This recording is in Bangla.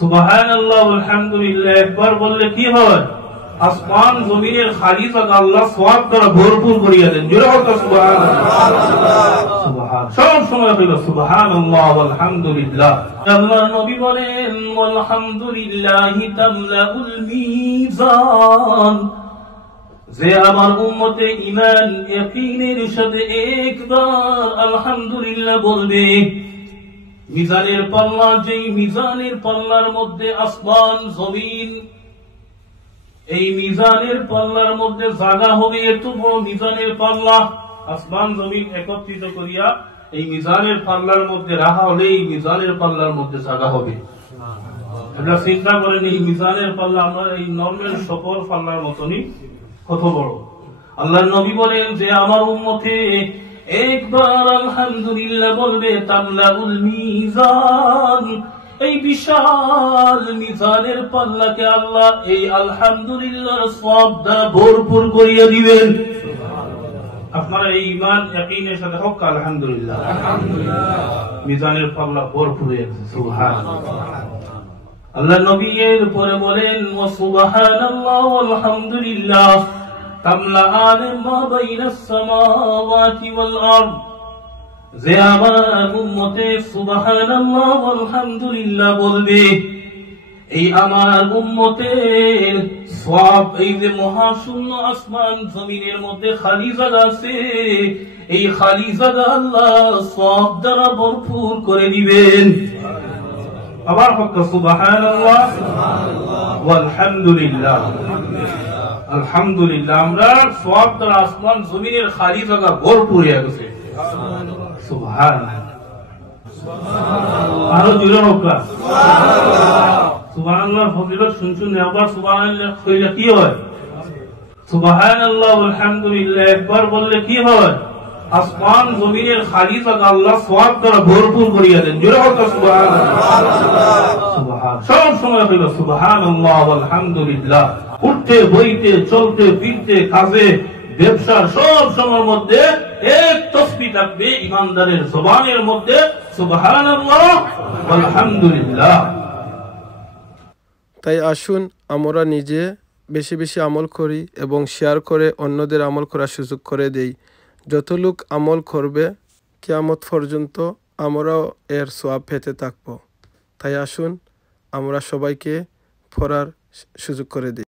সুবহানাল্লাহ আলহামদুলিল্লাহ একবার বললে কি হয়? আসমান জমিনের খালি জায়গা আল্লাহ সওয়াব দ্বারা ভরপুর করিয়া দেন। জোরে বলো সুবহানাল্লাহ। সুবহান সব সময় বলো সুবহানাল্লাহ আলহামদুলিল্লাহ। আল্লাহর নবী বলেন আলহামদুলিল্লাহি তামলাউল মিজান। যে আমার উম্মতে ঈমান ইয়াকিনের সাথে একবার আলহামদুলিল্লাহ বলবে, মিজানের পাল্লা, যেই মিজানের পাল্লার মধ্যে আসমান জমিন, এই মিজানের পাল্লার মধ্যে জায়গা হবে এত বড় মিজানের পাল্লা, আসমান জমিন একত্রিত করিয়া এই মিজানের পাল্লার মধ্যে রাখা হলে এই মিজানের পাল্লার মধ্যে জায়গা হবে। আমরা চিন্তা করেন এই মিজানের পাল্লা আমরা এই নর্মাল সকল পাল্লার মতনই কত বড়। আল্লাহর নবী বলেন যে আমার উম্মতে একবার আলহামদুলিল্লাহ বলবে, তামলাউল মিজান, এই বিশাল মিজানের পাল্লাকে আল্লাহ এই আলহামদুলিল্লাহর সওয়াব দ্বারা ভরপুর করিয়া দিবেন। আপনারা এই ঈমান ইয়াকিনের সাথে হোক আলহামদুলিল্লাহ। মিজানের পাল্লা ভরপুর হয়ে গেছে। সুবহানাল্লাহ। আল্লাহ নবী এর পরে বলেন ওয়া সুবহানাল্লাহ আলহামদুলিল্লাহ তামলাআন মা বাইনাস সামাওয়াতি ওয়াল আরদ। যে আমার উম্মতে সুবহানাল্লাহ আলহামদুলিল্লাহ বলবে, এই আমার উম্মতের সওয়াব, এই যে মহাশূন্য আসমান জমিনের মধ্যে খালি জায়গা আছে, এই খালি জায়গা আল্লাহ সওয়াব দ্বারা ভরপুর করে দিবেন। আবার হোক সুবহানাল্লাহ ওয়ালহামদুলিল্লাহ। আলহামদুলিল্লাহ আমরা সওয়াব দ্বারা আসমান জমিনের খালি জায়গা ভরপুর হয়ে গেছে। সুবহানাল্লাহ। আরো জোরে হোক সুবহানাল্লাহর ফজিলত শুনছুন। আবার সুবহানাল্লাহ কইলে কি হয়? সুবহানাল্লাহ আলহামদুলিল্লাহ একবার বললে কি হয়? আসমান জমিনের খালি জায়গা আল্লাহ সওয়াব দ্বারা ভরপুর করিয়া দেন। জোরে হোক সুবহানাল্লাহ। সুবহান সব সময় বলো সুবহানাল্লাহ আলহামদুলিল্লাহ। উঠতে বইতে চলতে ফিরতে কাজে ব্যবসার সব সময়ের মধ্যে এক তাসবিহ থাকবে ইমানদারের জবানের মধ্যে, সুবহানাল্লাহ আলহামদুলিল্লাহ। তাই আসুন আমরা নিজে বেশি বেশি আমল করি এবং শেয়ার করে অন্যদের আমল করার সুযোগ করে দেই। যত লোক আমল করবে কিয়ামত পর্যন্ত আমরাও এর সওয়াব পেতে থাকব। তাই আসুন আমরা সবাইকে পড়ার সুযোগ করে দিই।